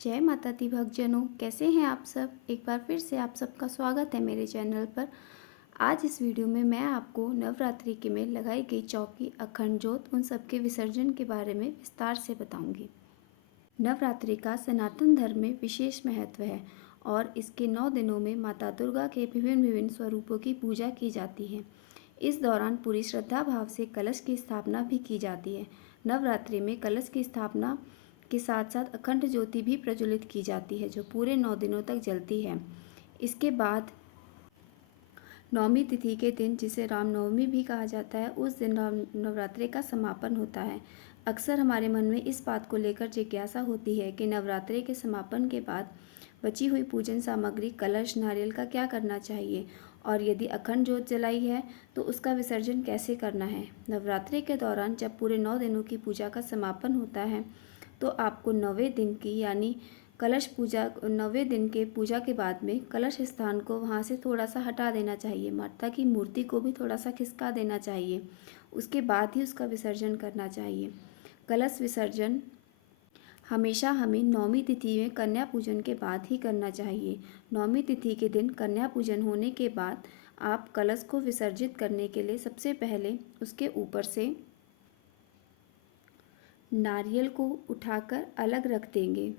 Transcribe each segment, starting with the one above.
जय माता दी भक्तजनों, कैसे हैं आप सब। एक बार फिर से आप सबका स्वागत है मेरे चैनल पर। आज इस वीडियो में मैं आपको नवरात्रि के में लगाई गई चौकी, अखंड ज्योत, उन सब के विसर्जन के बारे में विस्तार से बताऊंगी। नवरात्रि का सनातन धर्म में विशेष महत्व है और इसके 9 दिनों में माता दुर्गा के विभिन्न विभिन्न स्वरूपों की पूजा की जाती है। इस दौरान पूरी श्रद्धा भाव से कलश की स्थापना भी की जाती है। नवरात्रि में कलश की स्थापना के साथ साथ अखंड ज्योति भी प्रज्वलित की जाती है, जो पूरे 9 दिनों तक जलती है। इसके बाद नवमी तिथि के दिन, जिसे रामनवमी भी कहा जाता है, उस दिन राम नवरात्रि का समापन होता है। अक्सर हमारे मन में इस बात को लेकर जिज्ञासा होती है कि नवरात्रि के समापन के बाद बची हुई पूजन सामग्री, कलश, नारियल का क्या करना चाहिए, और यदि अखंड ज्योत जलाई है तो उसका विसर्जन कैसे करना है। नवरात्रि के दौरान जब पूरे 9 दिनों की पूजा का समापन होता है तो आपको 9वें दिन की यानी कलश पूजा, 9वें दिन के पूजा के बाद में कलश स्थान को वहाँ से थोड़ा सा हटा देना चाहिए। माता की मूर्ति को भी थोड़ा सा खिसका देना चाहिए। उसके बाद ही उसका विसर्जन करना चाहिए। कलश विसर्जन हमेशा हमें 9वीं तिथि में कन्या पूजन के बाद ही करना चाहिए। 9वीं तिथि के दिन कन्या पूजन होने के बाद आप कलश को विसर्जित करने के लिए सबसे पहले उसके ऊपर से नारियल को उठाकर अलग रख देंगे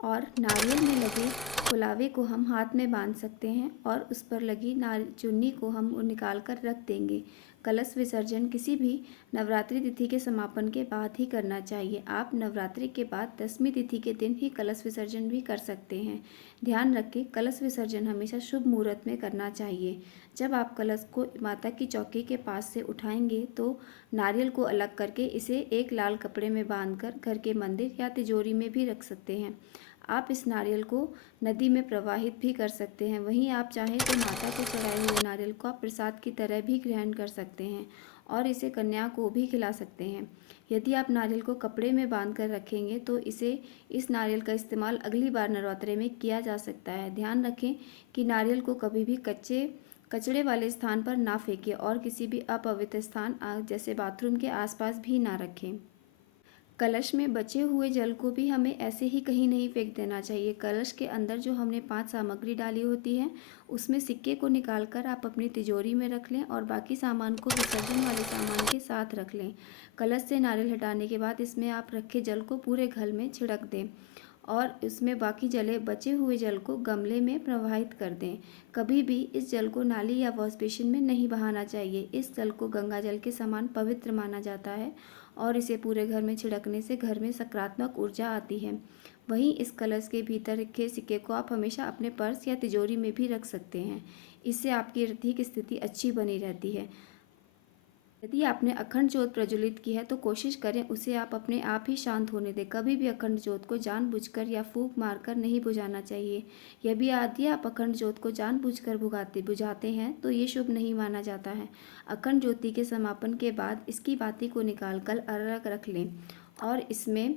और नारियल में लगे पुलावे को हम हाथ में बांध सकते हैं और उस पर लगी चुन्नी को हम निकाल कर रख देंगे। कलश विसर्जन किसी भी नवरात्रि तिथि के समापन के बाद ही करना चाहिए। आप नवरात्रि के बाद 10वीं तिथि के दिन ही कलश विसर्जन भी कर सकते हैं। ध्यान रखें, कलश विसर्जन हमेशा शुभ मुहूर्त में करना चाहिए। जब आप कलश को माता की चौकी के पास से उठाएंगे तो नारियल को अलग करके इसे एक लाल कपड़े में बांधकर घर के मंदिर या तिजोरी में भी रख सकते हैं। आप इस नारियल को नदी में प्रवाहित भी कर सकते हैं। वहीं आप चाहें तो माता को चढ़ाए हुए नारियल को आप प्रसाद की तरह भी ग्रहण कर सकते हैं और इसे कन्या को भी खिला सकते हैं। यदि आप नारियल को कपड़े में बांध कर रखेंगे तो इस नारियल का इस्तेमाल अगली बार नवरात्रि में किया जा सकता है। ध्यान रखें कि नारियल को कभी भी कचड़े वाले स्थान पर ना फेंकें और किसी भी अपवित्र स्थान जैसे बाथरूम के आसपास भी ना रखें। कलश में बचे हुए जल को भी हमें ऐसे ही कहीं नहीं फेंक देना चाहिए। कलश के अंदर जो हमने 5 सामग्री डाली होती है उसमें सिक्के को निकालकर आप अपनी तिजोरी में रख लें और बाकी सामान को विसर्जन वाले सामान के साथ रख लें। कलश से नारियल हटाने के बाद इसमें आप रखे जल को पूरे घर में छिड़क दें और इसमें बाकी बचे हुए जल को गमले में प्रवाहित कर दें। कभी भी इस जल को नाली या वॉश बेसिन में नहीं बहाना चाहिए। इस जल को गंगा जल के समान पवित्र माना जाता है और इसे पूरे घर में छिड़कने से घर में सकारात्मक ऊर्जा आती है। वहीं इस कलश के भीतर रखे सिक्के को आप हमेशा अपने पर्स या तिजोरी में भी रख सकते हैं। इससे आपकी आर्थिक स्थिति अच्छी बनी रहती है। यदि आपने अखंड ज्योत प्रज्वलित की है तो कोशिश करें उसे आप अपने आप ही शांत होने दें। कभी भी अखंड ज्योत को जानबूझकर या फूंक मारकर नहीं बुझाना चाहिए। यदि आप अखंड ज्योत को जानबूझकर बुझाते हैं तो ये शुभ नहीं माना जाता है। अखंड ज्योति के समापन के बाद इसकी बाती को निकाल कर अलग रख लें और इसमें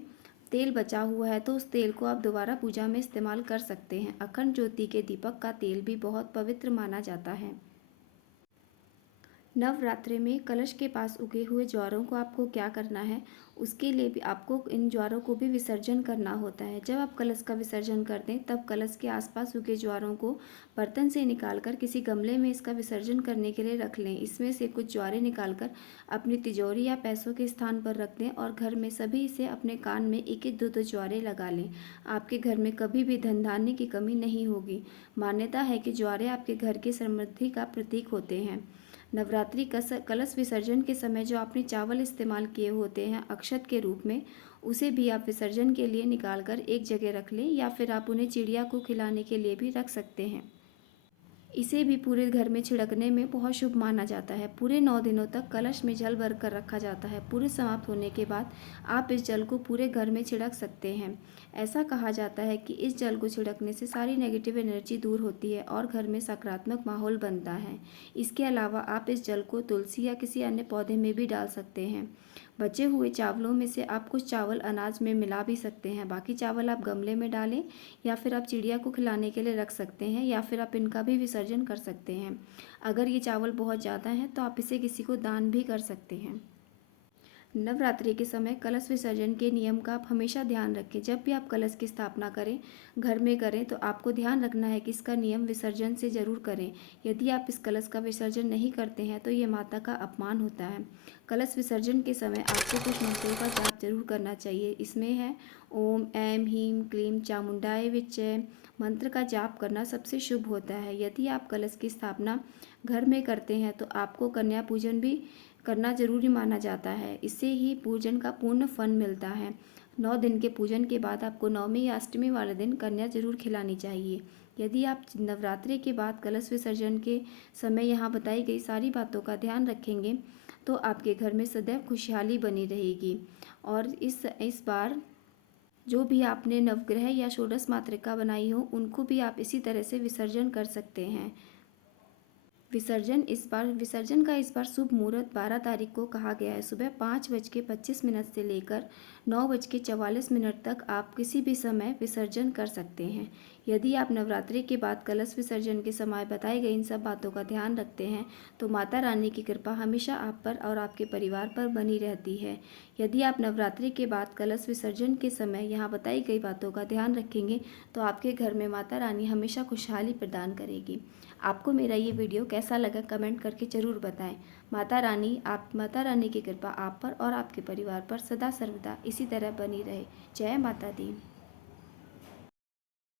तेल बचा हुआ है तो उस तेल को आप दोबारा पूजा में इस्तेमाल कर सकते हैं। अखंड ज्योति के दीपक का तेल भी बहुत पवित्र माना जाता है। नवरात्रि में कलश के पास उगे हुए ज्वारों को आपको क्या करना है, उसके लिए भी आपको इन ज्वारों को भी विसर्जन करना होता है। जब आप कलश का विसर्जन कर दें तब कलश के आसपास उगे ज्वारों को बर्तन से निकालकर किसी गमले में इसका विसर्जन करने के लिए रख लें। इसमें से कुछ ज्वारे निकालकर अपनी तिजोरी या पैसों के स्थान पर रख दें और घर में सभी से अपने कान में एक एक 2-2 ज्वारे लगा लें। आपके घर में कभी भी धन धान्य की कमी नहीं होगी। मान्यता है कि ज्वारे आपके घर की समृद्धि का प्रतीक होते हैं। नवरात्रि कलश विसर्जन के समय जो आपने चावल इस्तेमाल किए होते हैं अक्षत के रूप में, उसे भी आप विसर्जन के लिए निकाल कर एक जगह रख लें या फिर आप उन्हें चिड़िया को खिलाने के लिए भी रख सकते हैं। इसे भी पूरे घर में छिड़कने में बहुत शुभ माना जाता है। पूरे 9 दिनों तक कलश में जल भर कर रखा जाता है। पूरे समाप्त होने के बाद आप इस जल को पूरे घर में छिड़क सकते हैं। ऐसा कहा जाता है कि इस जल को छिड़कने से सारी नेगेटिव एनर्जी दूर होती है और घर में सकारात्मक माहौल बनता है। इसके अलावा आप इस जल को तुलसी या किसी अन्य पौधे में भी डाल सकते हैं। बचे हुए चावलों में से आप कुछ चावल अनाज में मिला भी सकते हैं। बाकी चावल आप गमले में डालें या फिर आप चिड़िया को खिलाने के लिए रख सकते हैं या फिर आप इनका भी विसर्जन कर सकते हैं। अगर ये चावल बहुत ज़्यादा हैं तो आप इसे किसी को दान भी कर सकते हैं। नवरात्रि के समय कलश विसर्जन के नियम का आप हमेशा ध्यान रखें। जब भी आप कलश की स्थापना करें, घर में करें, तो आपको ध्यान रखना है कि इसका नियम विसर्जन से ज़रूर करें। यदि आप इस कलश का विसर्जन नहीं करते हैं तो ये माता का अपमान होता है। कलश विसर्जन के समय आपको कुछ मंत्रों का जाप जरूर करना चाहिए। इसमें है ओम ऐं ह्रीं क्लीं चामुंडाय विच्चे मंत्र का जाप करना सबसे शुभ होता है। यदि आप कलश की स्थापना घर में करते हैं तो आपको कन्या पूजन भी करना जरूरी माना जाता है। इससे ही पूजन का पूर्ण फल मिलता है। 9 दिन के पूजन के बाद आपको नवमी या अष्टमी वाले दिन कन्या जरूर खिलानी चाहिए। यदि आप नवरात्रि के बाद कलश विसर्जन के समय यहाँ बताई गई सारी बातों का ध्यान रखेंगे तो आपके घर में सदैव खुशहाली बनी रहेगी। और इस बार जो भी आपने नवग्रह या षोडश मातृका बनाई हो उनको भी आप इसी तरह से विसर्जन कर सकते हैं। विसर्जन का इस बार शुभ मुहूर्त 12 तारीख को कहा गया है। सुबह 5:25 से लेकर 9:44 तक आप किसी भी समय विसर्जन कर सकते हैं। यदि आप नवरात्रि के बाद कलश विसर्जन के समय बताई गई इन सब बातों का ध्यान रखते हैं तो माता रानी की कृपा हमेशा आप पर और आपके परिवार पर बनी रहती है। यदि आप नवरात्रि के बाद कलश विसर्जन के समय यहाँ बताई गई बातों का ध्यान रखेंगे तो आपके घर में माता रानी हमेशा खुशहाली प्रदान करेगी। आपको मेरा ये वीडियो कैसा लगा कमेंट करके ज़रूर बताएं। माता रानी की कृपा आप पर और आपके परिवार पर सदा सर्वदा इसी तरह बनी रहे। जय माता दी।